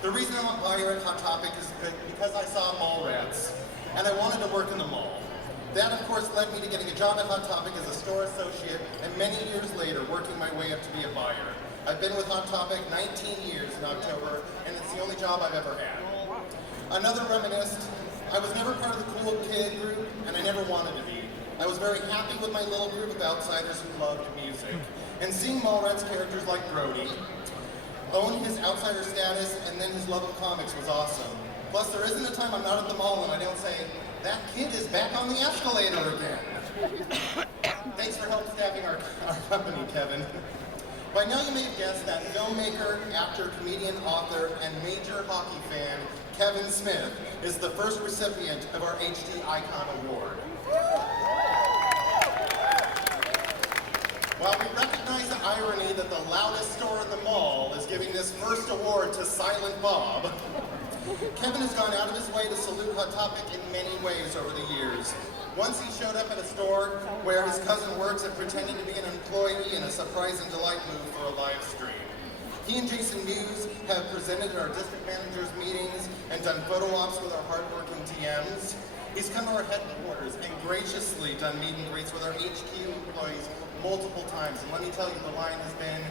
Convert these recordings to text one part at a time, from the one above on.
The reason I'm a buyer at Hot Topic is because I saw Mallrats, and I wanted to work in the mall. That, of course, led me to getting a job at Hot Topic as a store associate, and many years later, working my way up to be a buyer. I've been with Hot Topic 19 years in October, and it's the only job I've ever had. Another reminisced, I was never part of the cool kid group, and I never wanted to be. I was very happy with my little group of outsiders who loved music. And seeing Mallrats characters like Brody own his outsider status and then his love of comics was awesome. Plus, there isn't a time I'm not at the mall and I don't say, that kid is back on the escalator again. Thanks for help staffing our company, Kevin. By now you may have guessed that filmmaker, actor, comedian, author, and major hockey fan, Kevin Smith, is the first recipient of our HD Icon Award. While we recognize the irony that the loudest store in the mall is giving this first award to Silent Bob, Kevin has gone out of his way to salute Hot Topic in many ways over the years. Once he showed up at a store where his cousin works and pretended to be an employee in a surprise and delight move for a live stream. He and Jason Mewes have presented at our district managers' meetings and done photo ops with our hardworking TMs. He's come to our headquarters and graciously done meet and greets with our HQ employees multiple times. And let me tell you, the line has been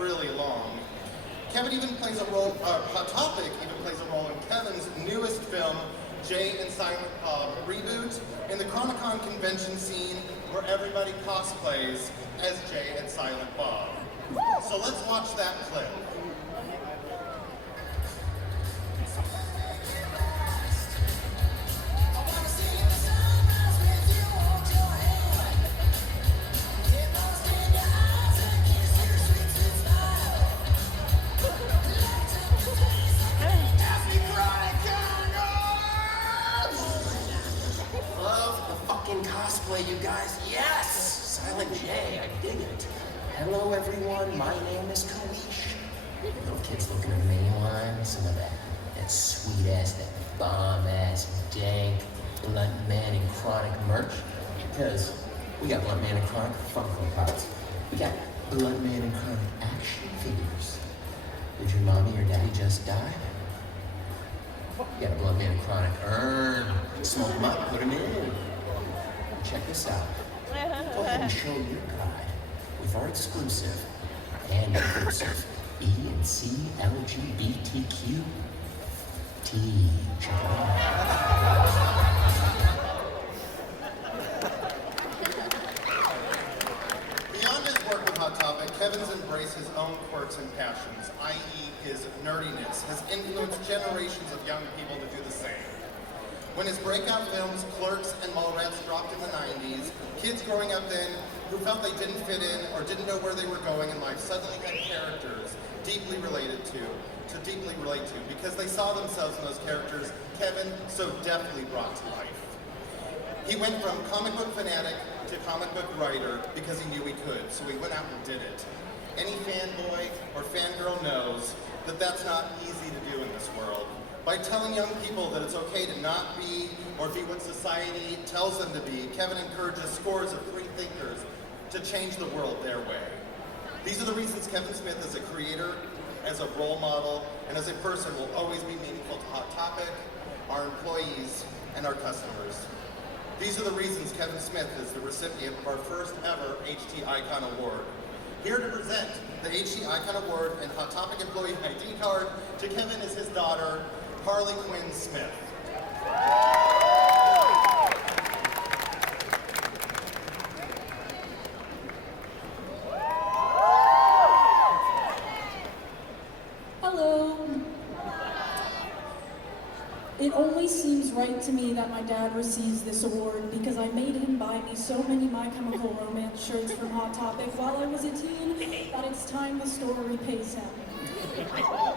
really long. Kevin even plays a role, Hot Topic even plays a role in Kevin's newest film, Jay and Silent Bob Reboot, in the Chronicon convention scene where everybody cosplays as Jay and Silent Bob. So let's watch that clip. Cosplay, you guys. Yes! Silent J, I dig it. Hello, everyone. My name is Kalish. Little kids looking at me on some of that sweet ass, that bomb ass, dank, Blunt Man and Chronic merch. Because we got Blunt Man and Chronic Funko Pops. We got Blunt Man and Chronic action figures. Did your mommy or daddy just die? We got a Blunt Man and Chronic urn. Smoke them up, put them in. Check this out. Go ahead and show your pride with our exclusive and inclusive E and C LGBTQ T. Check it out. Beyond his work with Hot Topic, Kevin's embraced his own quirks and passions, i.e. his nerdiness, has influenced generations of young people to do the same. When his breakout films, Clerks and Mallrats dropped in the 90s, kids growing up then who felt they didn't fit in or didn't know where they were going in life suddenly had characters deeply relate to because they saw themselves in those characters Kevin so deftly brought to life. He went from comic book fanatic to comic book writer because he knew he could, so he went out and did it. Any fanboy or fangirl knows that that's not easy to do in this world. By telling young people that it's okay to not be or be what society tells them to be, Kevin encourages scores of free thinkers to change the world their way. These are the reasons Kevin Smith as a creator, as a role model, and as a person will always be meaningful to Hot Topic, our employees, and our customers. These are the reasons Kevin Smith is the recipient of our first ever HT Icon Award. Here to present the HT Icon Award and Hot Topic Employee ID card to Kevin is his daughter, Harley Quinn Smith. Hello. It only seems right to me that my dad receives this award because I made him buy me so many My Chemical Romance shirts from Hot Topic while I was a teen that it's time the store repays him.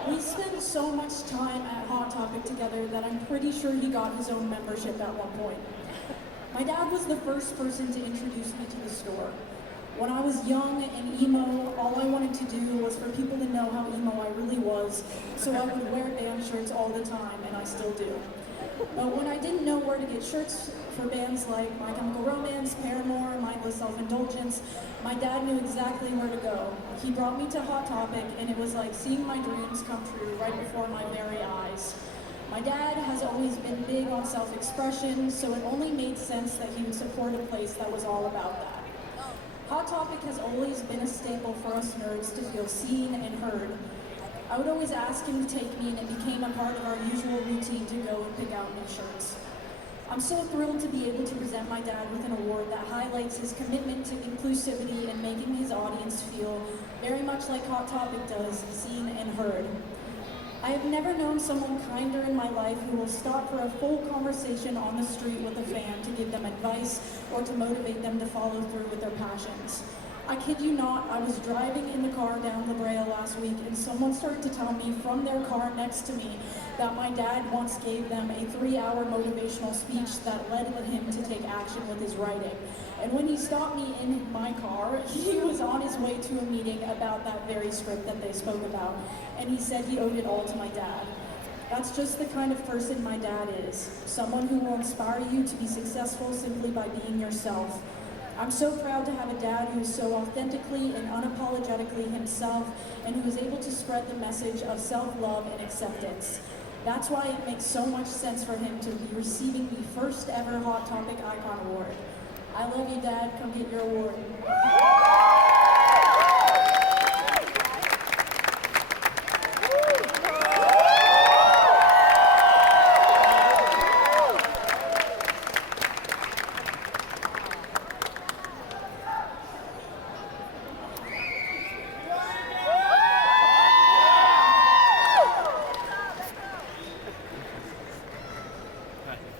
We spent so much time at Hot Topic together that I'm pretty sure he got his own membership at one point. My dad was the first person to introduce me to the store. When I was young and emo, all I wanted to do was for people to know how emo I really was, so I would wear band shirts all the time, and I still do. But when I didn't know where to get shirts for bands like My Chemical Romance, Paramore, Mindless Self-Indulgence, my dad knew exactly where to go. He brought me to Hot Topic, and it was like seeing my dreams come true right before my very My dad has always been big on self-expression, so it only made sense that he would support a place that was all about that. Hot Topic has always been a staple for us nerds to feel seen and heard. I would always ask him to take me, and it became a part of our usual routine to go and pick out new shirts. I'm so thrilled to be able to present my dad with an award that highlights his commitment to inclusivity and making his audience feel very much like Hot Topic does, seen and heard. I have never known someone kinder in my life who will stop for a full conversation on the street with a fan to give them advice or to motivate them to follow through with their passions. I kid you not, I was driving in the car down La Brea last week and someone started to tell me from their car next to me that my dad once gave them a 3-hour motivational speech that led him to take action with his writing. And when he stopped me in my car, he was on his way to a meeting about that very script that they spoke about, and he said he owed it all to my dad. That's just the kind of person my dad is, someone who will inspire you to be successful simply by being yourself. I'm so proud to have a dad who is so authentically and unapologetically himself and who is able to spread the message of self-love and acceptance. That's why it makes so much sense for him to be receiving the first ever Hot Topic Icon Award. I love you, Dad. Come get your award.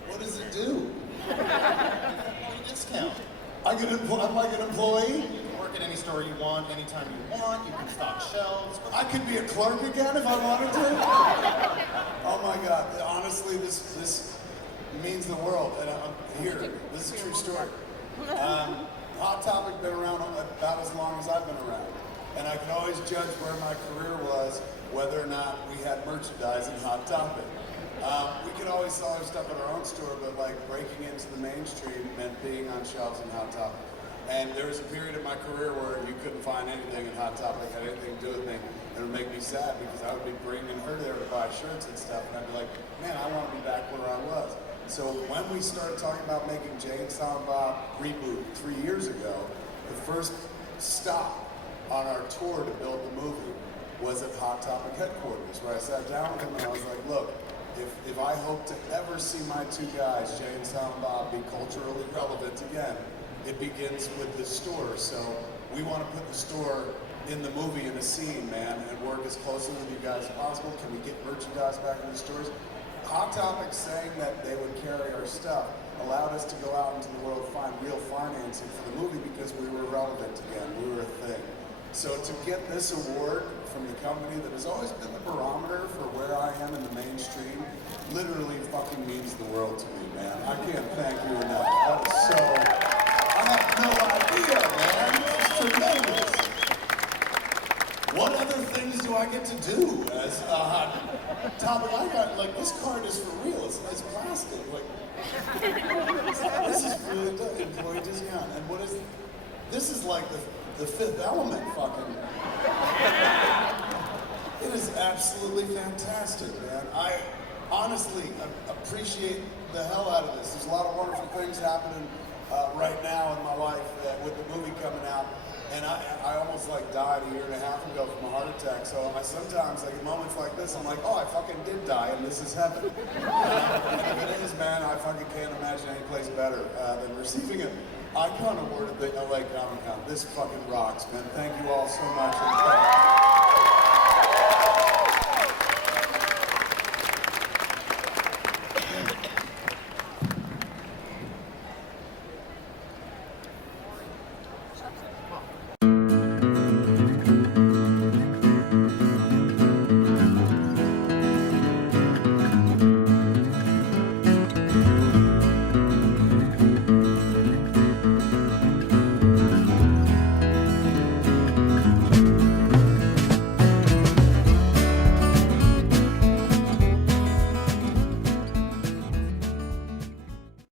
What does it do? Discount. I'm like an employee. You can work at any store you want, anytime you want. You can stock shelves. I could be a clerk again if I wanted to. Oh my God! Honestly, this means the world, and I'm here. This is a true story. Hot Topic been around about as long as I've been around, and I can always judge where my career was whether or not we had merchandise in Hot Topic. We could always sell our stuff at our own store, but like breaking into the mainstream meant being on shelves in Hot Topic. And there was a period of my career where you couldn't find anything in Hot Topic that had anything to do with me. It would make me sad because I would be bringing her there to buy shirts and stuff, and I'd be like, man, I want to be back where I was. So when we started talking about making Jay and Silent Bob reboot 3 years ago, the first stop on our tour to build the movie was at Hot Topic headquarters, where I sat down with him and I was like, look, if I hope to ever see my two guys, Jay and Silent Bob, be culturally relevant again, it begins with the store. So we want to put the store in the movie in a scene, man, and work as closely with you guys as possible. Can we get merchandise back in the stores? Hot Topic saying that they would carry our stuff allowed us to go out into the world and find real financing for the movie because we were relevant again, we were a thing. So to get this award from the company that has always been the barometer for where I am in the mainstream literally fucking means the world to me, man. I can't thank you enough. That is so, I have no idea, man. This is tremendous. What other things do I get to do as a Hot Topic? I got, like, this card is for real. It's plastic. Like, this is really good. Employee discount. And what is, this is like the Fifth Element fucking. It is absolutely fantastic, man. I honestly appreciate the hell out of this. There's a lot of wonderful things happening right now in my life with the movie coming out. And I almost like died a year and a half ago from a heart attack. So I sometimes, like in moments like this, I'm like, oh, I fucking did die and this is heaven. And if it is, man, I fucking can't imagine any place better than receiving an Icon Award at the LA Comic Con. This fucking rocks, man. Thank you all so much.